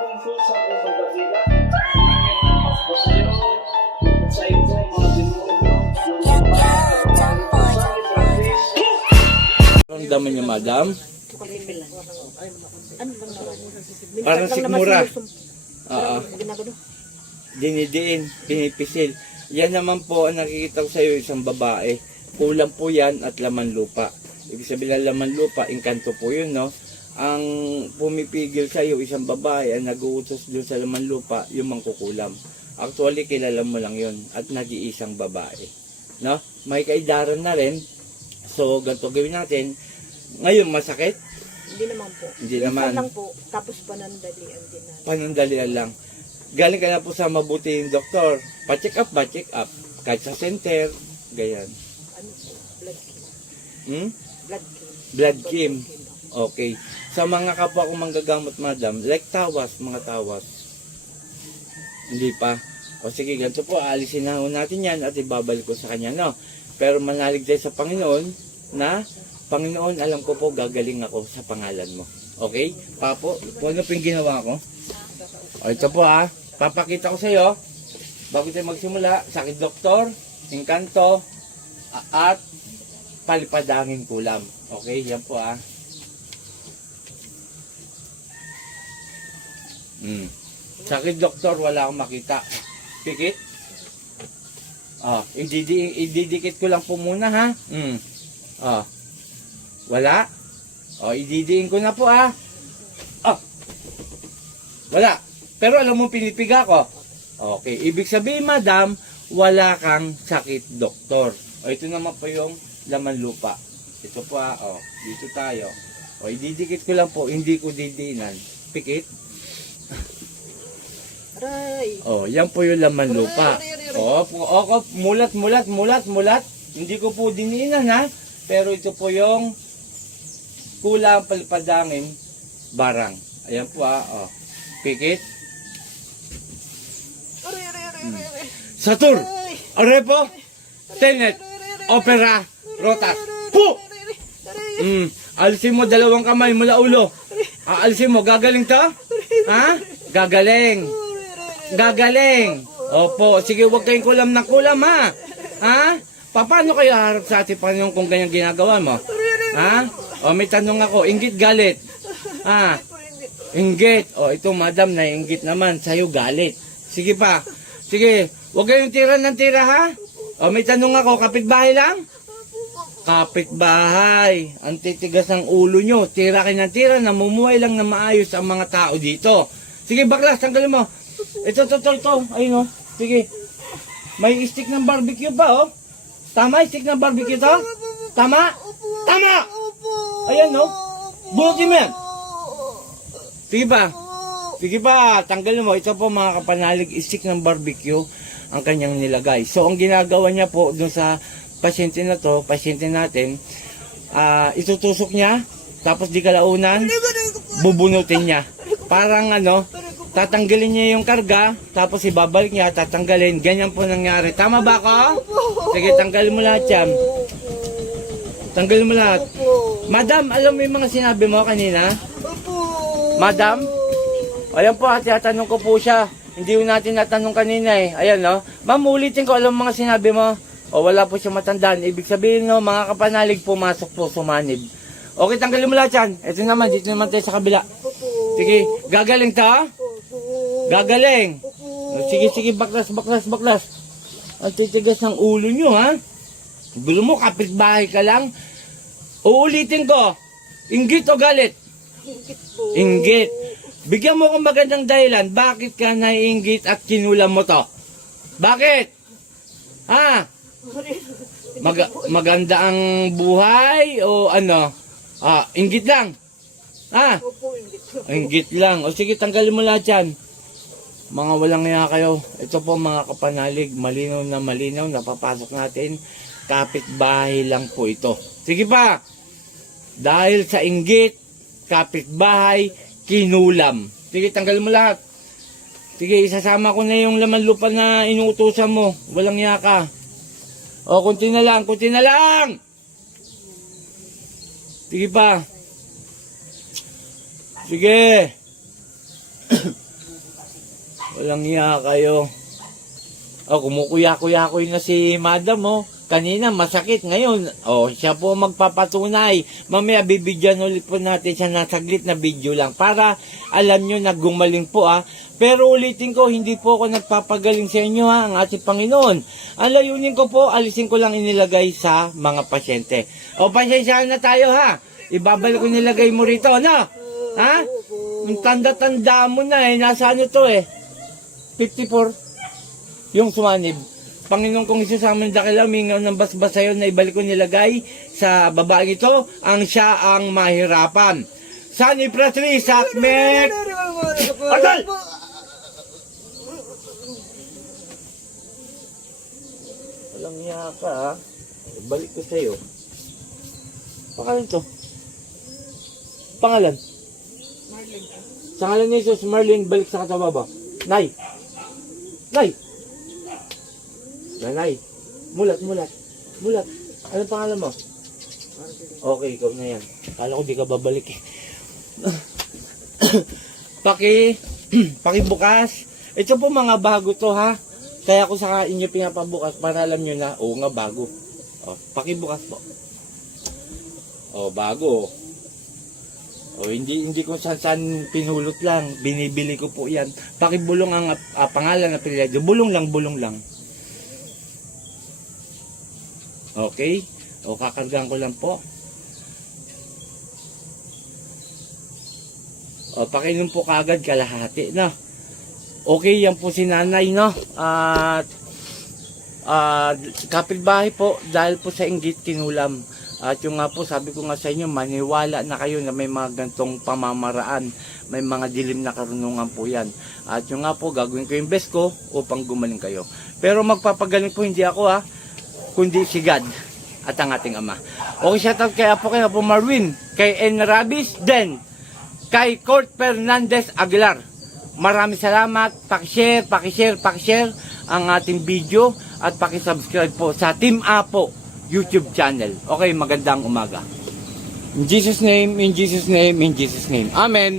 bungso sa pusong basila. Basayo, sa ito, mga demonyo, Ang dami niya, madam. Ano bang Parang sikmura. Oo. ginagano? Dinidiin, pinipisil. Yan naman po ang nakikita ko sa iyo, isang babae. Kulang po yan at laman lupa. Ibig sabihin ng laman lupa, engkanto po yun, no? Ang pumipigil sa iyo, isang babae, ang nag-uutos doon sa laman lupa, yung mangkukulam. Actually, kilala mo lang yun at nag-iisang babae. No? May kaidaran na rin. So, ganito gawin natin. Ngayon, masakit? Hindi naman po. Hindi Minsan naman. lang po, tapos panandalian din natin. Panandalian lang. Galing ka na po sa mabuting doktor. Pa-check up ba? Check up. Kahit sa center. Ganyan. Ano po? Blood chem. Hmm? Blood chem. Blood chem. Okay. Sa mga kapwa kong manggagamot, madam, like tawas, mga tawas. Hindi pa. O sige, ganito po, aalisin na natin yan at ibabalik ko sa kanya, no? Pero manalig tayo sa Panginoon na, Panginoon, alam ko po, gagaling ako sa pangalan mo. Okay? Papo, kung ano po yung ginawa ko? O ito po papakita ko sa iyo, bago tayo magsimula, sakit doktor, engkanto, at palipadangin kulam. Okay, yan po Sakit doktor, wala akong makita. Pikit? Ididikit ko lang po muna Wala? Ididiin ko na po Wala. Pero alam mo pinipiga ko. Okay, ibig sabihin madam, wala kang sakit doktor. Ito naman po yung laman lupa. Ito po dito tayo. Ididikit ko lang po, hindi ko didiinan. Pikit? Aray! Yan po yung laman lupa. Mulat. Hindi ko po diniinan pero ito po yung kulang palipadangin barang. Ayan po Pikit? Satur! Arepo! Tenet! Opera! Rotas! Po! Alisin mo dalawang kamay mula ulo. Alisin mo, gagaling to? Gagaling! Gagaling! Opo, sige, huwag kayong kulam na kulam Paano kayo harap sa ating Panginoon kung ganyan ginagawa mo? May tanong ako, inggit galit? Inggit. Ito madam, naiinggit naman, sa'yo galit. Sige pa. Sige, huwag kayong tira ng tira may tanong ako, kapitbahay lang? Kapitbahay. Ang titigas ng ulo nyo. Tira kayo ng tira, namumuhay lang na maayos ang mga tao dito. Sige, baklas, tanggalin mo. Ito. Ayun Sige. May stick ng barbecue pa Tama, stick ng barbecue to? Tama? Tama! Ayan Bunutin mo yan. Sige pa, tanggalin mo. Ito po mga kapanalig, stick ng barbecue ang kanyang nilagay. So, ang ginagawa niya po dun sa pasyente na to, pasyente natin, itutusok niya, tapos di kalaunan, bubunutin niya. Parang tatanggalin niya yung karga, tapos ibabalik niya, tatanggalin. Ganyan po nangyari. Tama ba ako? Sige, tanggalin mo lahat yan. Tanggalin mo lahat. Madam, alam mo yung mga sinabi mo kanina? Madam? Ayan po, tinatanong ko po siya. Hindi ko natin natanong kanina Ayan Ma'am, ulitin ko, alam mo mga sinabi mo? Wala po siya matandaan. Ibig sabihin mga kapanalig, pumasok po, sumanib. Okay, tanggalin mo lahat yan. Ito naman, dito naman tayo sa kabila. Sige, gagaling ta? Gagaling. Sige, baklas. Ang titigas ng ulo nyo, Gulo mo, kapitbahay ka lang. Uulitin ko. Inggit o galit? Inggit. Bigyan mo kong magandang dahilan. Bakit ka naiinggit at kinulam mo to? Bakit? Maganda ang buhay o inggit lang? Inggit lang. Sige, tanggalin mo lahat yan. Mga walang nga kayo. Ito po mga kapanalig, malinaw na papasok natin. Kapitbahay lang po ito. Sige pa. Dahil sa inggit, kapitbahay, kinulam. Sige, tanggalin mo lahat. Sige, isasama ko na yung laman lupa na inuutusan mo. Walang yaka. Kunti na lang. Sige pa. Sige. Walang iya kayo. Kumukuya-kuya-kuy na si madam, oh. Kanina masakit, ngayon, siya po magpapatunay. Mamaya bibidyan ulit po natin siya na saglit na video lang para alam nyo na gumaling po, Pero ulitin ko, hindi po ako nagpapagaling sa inyo, ang ating Panginoon. Ang layunin ko po, alisin ko lang inilagay sa mga pasyente. Pasyensyahan na tayo, Ibabalik ko nilagay mo rito, ano? Ha? Yung tanda-tanda mo na, nasa ano to, 54. Yung sumanib. Panginoon kong Isus, aming dakila, mingaw ng basbas sa'yo na ibalik ko nilagay sa babaeng ito, ang siya ang mahirapan. Sunny Prasri, Sakmek! Atal! Walang niya ka, ibalik ko sa'yo. Pangalan to? Pangalan? Marlene ka. Sa ngalan ni Jesus, Marlene, balik sa katababa. Nay! Nay! Nanay, mulat. Anong pangalan mo? Okay, ikaw na yan. Kala ko di ka babalik Pakibukas. Ito po mga bago to, Kaya ko sa inyo pinapabukas para alam nyo na, nga bago. Pakibukas po. Bago. Hindi ko saan pinulot lang. Binibili ko po yan. Pakibulong ang pangalan na apelyido. Bulong lang. Okay? Kakargaan ko lang po. Pakinom po kagad kalahati, no? Okay, yan po si nanay, no? At kapitbahay po, dahil po sa inggit kinulam. At yung nga po, sabi ko nga sa inyo, maniwala na kayo na may mga gantong pamamaraan. May mga dilim na karunungan po yan. At yung nga po, gagawin ko yung best ko upang gumaling kayo. Pero magpapagaling po hindi ako, kundi si God at ang ating Ama. Okay, shoutout kay Apo Marwin, kay N. Rabis, then kay Court Fernandez Aguilar. Maraming salamat. Pakishare ang ating video at pakisubscribe po sa Team Apo YouTube channel. Okay, magandang umaga. In Jesus' name, Amen.